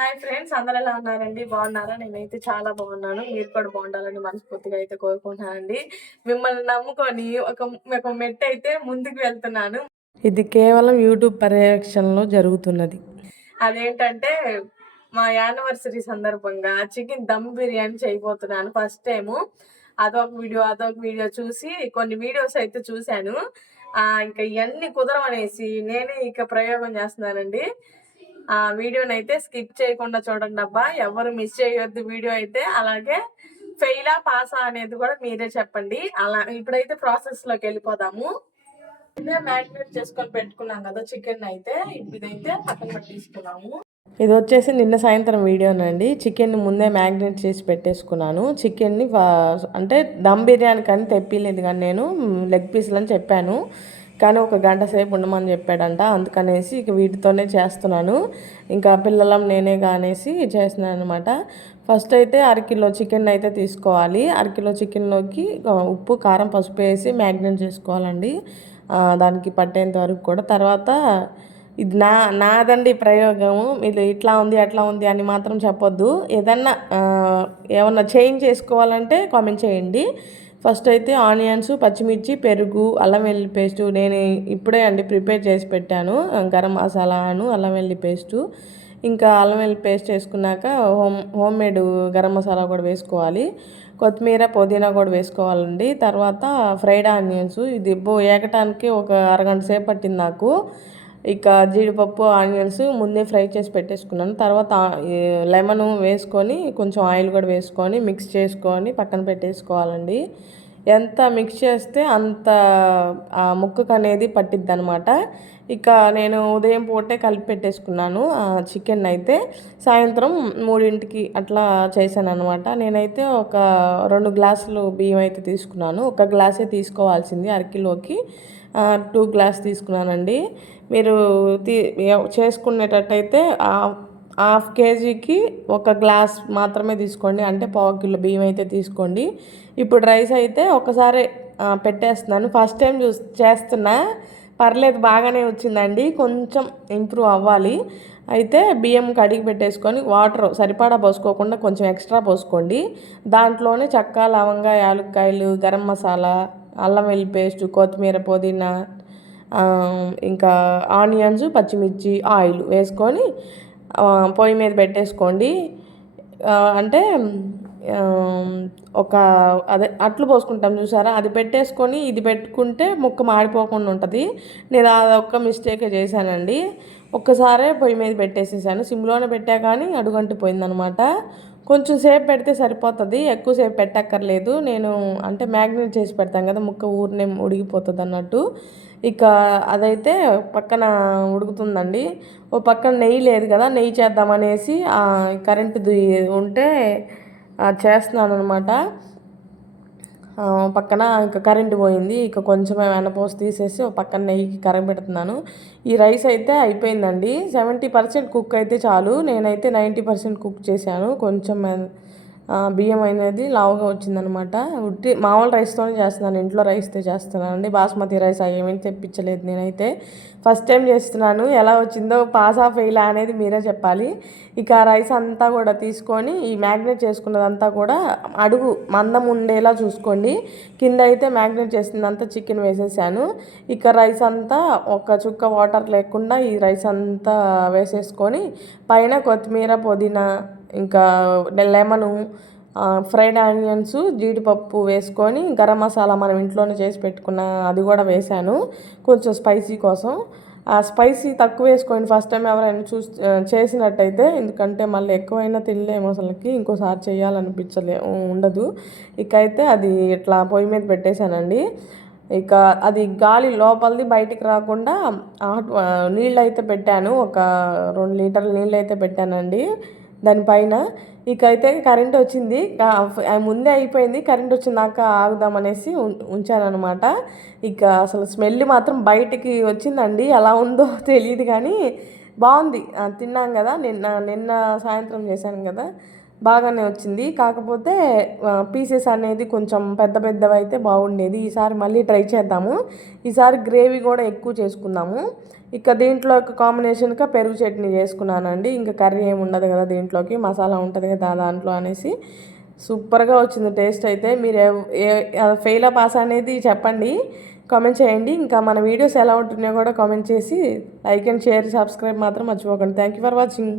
Hi friends, అందరూ ఎలా ఉన్నారండి? బాగున్నారా? నేనైతే చాలా బాగున్నాను. మీరు కూడా బాగుండాలని మనస్ఫూర్తిగా అయితే కోరుకుంటున్నానండి. మిమ్మల్ని నమ్ముకొని ఒక మెట్టు అయితే ముందుకు వెళ్తున్నాను. ఇది కేవలం యూట్యూబ్ పర్యవేక్షణలో జరుగుతున్నది. అదేంటంటే మా యానివర్సరీ సందర్భంగా చికెన్ దమ్ బిర్యానీ చేయబోతున్నాను. ఫస్ట్ టైము అదొక వీడియో చూసి కొన్ని వీడియోస్ అయితే చూశాను. ఇంకా ఇవన్నీ కుదరవనేసి నేనే ఇక ప్రయోగం చేస్తున్నానండి. ఆ వీడియోనైతే స్కిప్ చేయకుండా చూడండి అబ్బా, ఎవరు మిస్ చేయొద్దు వీడియో అయితే. అలాగే ఫెయిలా పాసా అనేది కూడా మీరే చెప్పండి. అలా ఇప్పుడైతే ప్రాసెస్లోకి వెళ్ళిపోదాము. అయితే మ్యారినేట్ చేసుకొని పెట్టుకున్నాం కదా చికెన్ అయితే, ఇదైతే పక్కన పెట్టేసుకున్నాము. ఇది వచ్చేసి నిన్న సాయంత్రం వీడియోనండి. చికెన్ ముందే మ్యాగ్నేట్ చేసి పెట్టేసుకున్నాను. చికెన్ని అంటే దమ్ బిర్యానీ కానీ తెప్పిలేదు, కానీ నేను లెగ్ పీసులు అని చెప్పాను, కానీ ఒక గంట సేపు ఉండమని చెప్పాడంట. అందుకనేసి ఇక వీటితోనే చేస్తున్నాను. ఇంకా పిల్లలం నేనే కానేసి చేస్తున్నాను అనమాట. ఫస్ట్ అయితే అరకిలో చికెన్ అయితే తీసుకోవాలి. అరకిలో చికెన్లోకి ఉప్పు, కారం, పసుపు వేసి మ్యాగ్నేట్ చేసుకోవాలండి, దానికి పట్టేంత వరకు కూడా. తర్వాత ఇది నాదండి ప్రయోగము. మీరు ఇట్లా ఉంది అట్లా ఉంది అని మాత్రం చెప్పొద్దు. ఏమన్నా చేంజ్ చేసుకోవాలంటే కామెంట్ చేయండి. ఫస్ట్ అయితే ఆనియన్స్, పచ్చిమిర్చి, పెరుగు, అల్లం వెల్లుల్లి పేస్టు నేను ఇప్పుడే ప్రిపేర్ చేసి పెట్టాను. గరం మసాలాను, అల్లం వెల్లుల్లి పేస్టు, ఇంకా అల్లం వెల్లుల్లి పేస్ట్ వేసుకున్నాక హోమ్ మేడ్ గరం మసాలా కూడా వేసుకోవాలి. కొత్తిమీర, పుదీనా కూడా వేసుకోవాలండి. తర్వాత ఫ్రైడ్ ఆనియన్స్, ఇది ఏగటానికి ఒక అరగంట సేపు పట్టింది నాకు. ఇక జీడిపప్పు, ఆనియన్స్ ముందే ఫ్రై చేసి పెట్టేసుకున్నాను. తర్వాత లెమన్ వేసుకొని కొంచెం ఆయిల్ కూడా వేసుకొని మిక్స్ చేసుకొని పక్కన పెట్టేసుకోవాలండి. ఎంత మిక్స్ చేస్తే అంత ఆ ముక్కకు అనేది పట్టిద్ది అనమాట. ఇక నేను ఉదయం పూటే కలిపి పెట్టేసుకున్నాను చికెన్ అయితే. సాయంత్రం 3ంటికి అట్లా చేశాను అనమాట. నేనైతే ఒక 2 గ్లాసులు బియ్యం అయితే తీసుకున్నాను. ఒక గ్లాసే తీసుకోవాల్సింది అరకిలోకి. 2 గ్లాస్ తీసుకున్నానండి. మీరు చేసుకునేటట్టయితే హాఫ్ కేజీకి ఒక గ్లాస్ మాత్రమే తీసుకోండి, అంటే పావు కిలో బియ్యం అయితే తీసుకోండి. ఇప్పుడు రైస్ అయితే ఒకసారి పెట్టేస్తున్నాను. ఫస్ట్ టైం చేస్తున్నా, పర్లేదు బాగానే వచ్చిందండి. కొంచెం ఇంప్రూవ్ అవ్వాలి. అయితే బియ్యం కడిగి పెట్టేసుకొని వాటర్ సరిపడా పోసుకోకుండా కొంచెం ఎక్స్ట్రా పోసుకోండి. దాంట్లోనే చెక్క, లవంగా, యాలక్కాయలు, గరం మసాలా, అల్లం వెల్లుల్లి పేస్టు, కొత్తిమీర, పుదీనా, ఇంకా ఆనియన్స్, పచ్చిమిర్చి, ఆయిల్ వేసుకొని పొయ్యి మీద పెట్టేసుకోండి. అంటే అట్లు పోసుకుంటాం చూసారా, అది పెట్టేసుకొని ఇది పెట్టుకుంటే ముక్క మాడిపోకుండా ఉంటుంది. నేను అదొక్క మిస్టేకే చేశానండి. ఒక్కసారే పొయ్యి మీద పెట్టేసేసాను. సిమ్లోనే పెట్టా కానీ అడుగంటిపోయిందనమాట. కొంచెం సేపు పెడితే సరిపోతుంది, ఎక్కువసేపు పెట్టక్కర్లేదు. నేను మ్యాగ్నేట్ చేసి పెడతాను కదా, ముక్క ఊరినే ఉడికిపోతుంది అన్నట్టు. ఇక అదైతే పక్కన ఉడుకుతుందండి. ఓ పక్కన నెయ్యి లేదు కదా, నెయ్యి చేద్దామనేసి కరెంటుది ఉంటే చేస్తున్నాను అనమాట. పక్కన ఇంకా కరెంటు పోయింది. ఇక కొంచెం వెనపోసి తీసేసి ఒక పక్కన నెయ్యికి కరగబెడుతున్నాను. ఈ రైస్ అయితే అయిపోయిందండి. 70% కుక్ అయితే చాలు. నేనైతే 90% కుక్ చేశాను. కొంచెం బియ్యం అనేది లావుగా వచ్చిందనమాట. మామూలు రైస్తోనే చేస్తున్నాను, ఇంట్లో రైస్తో చేస్తున్నాను అండి. బాస్మతి రైస్ ఏమీ తెప్పించలేదు నేనైతే. ఫస్ట్ టైం చేస్తున్నాను. ఎలా వచ్చిందో పాస్ ఆఫ్ ఫెయిల్ అనేది మీరే చెప్పాలి. ఇక రైస్ అంతా కూడా తీసుకొని ఈ మ్యాగ్నేట్ చేసుకున్నదంతా కూడా అడుగు మందం ఉండేలా చూసుకోండి. కింద అయితే మ్యాగ్నేట్ చేసిందంతా చికెన్ వేసేసాను. ఇక రైస్ అంతా ఒక చుక్క వాటర్ లేకుండా ఈ రైస్ అంతా వేసేసుకొని పైన కొత్తిమీర, పుదీనా, ఇంకా లెమను, ఫ్రైడ్ ఆనియన్స్, జీడిపప్పు వేసుకొని గరం మసాలా మనం ఇంట్లోనే చేసి పెట్టుకున్న అది కూడా వేసాను కొంచెం స్పైసీ కోసం. ఆ స్పైసీ తక్కువ వేసుకోండి ఫస్ట్ టైం ఎవరైనా చేసినట్టయితే, ఎందుకంటే మళ్ళీ ఎక్కువైనా తినలేము అసలుకి, ఇంకోసారి ఉండదు. ఇక అయితే అది ఇట్లా పొయ్యి మీద పెట్టేశానండి. ఇక అది గాలి లోపలిది బయటికి రాకుండా నీళ్ళు అయితే పెట్టాను. ఒక 2 లీటర్ల నీళ్ళు అయితే పెట్టానండి దానిపైన. ఇక అయితే కరెంట్ వచ్చింది, ముందే అయిపోయింది. కరెంట్ వచ్చినాక ఆగుదామనేసి ఉంచానమాట. ఇక అసలు స్మెల్ మాత్రం బయటికి వచ్చిందండి. ఎలా ఉందో తెలియదు కానీ బాగుంది. తిన్నాం కదా, నిన్న సాయంత్రం చేశాను కదా, బాగానే వచ్చింది. కాకపోతే పీసెస్ అనేది కొంచెం పెద్ద పెద్దవి అయితే బాగుండేది. ఈసారి మళ్ళీ ట్రై చేద్దాము. ఈసారి గ్రేవీ కూడా ఎక్కువ చేసుకుందాము. ఇక దీంట్లో కాంబినేషన్గా పెరుగు చట్నీ చేసుకున్నానండి. ఇంకా కర్రీ ఏమి ఉండదు కదా దీంట్లోకి, మసాలా ఉంటుంది కదా దాంట్లో అనేసి. సూపర్గా వచ్చింది టేస్ట్ అయితే. మీరు ఫెయిల్ పాస్ అనేది చెప్పండి, కామెంట్ చేయండి. ఇంకా మన వీడియోస్ ఎలా ఉంటున్నాయో కూడా కామెంట్ చేసి లైక్ అండ్ షేర్ సబ్స్క్రైబ్ మాత్రం మర్చిపోకండి. Thank you for watching.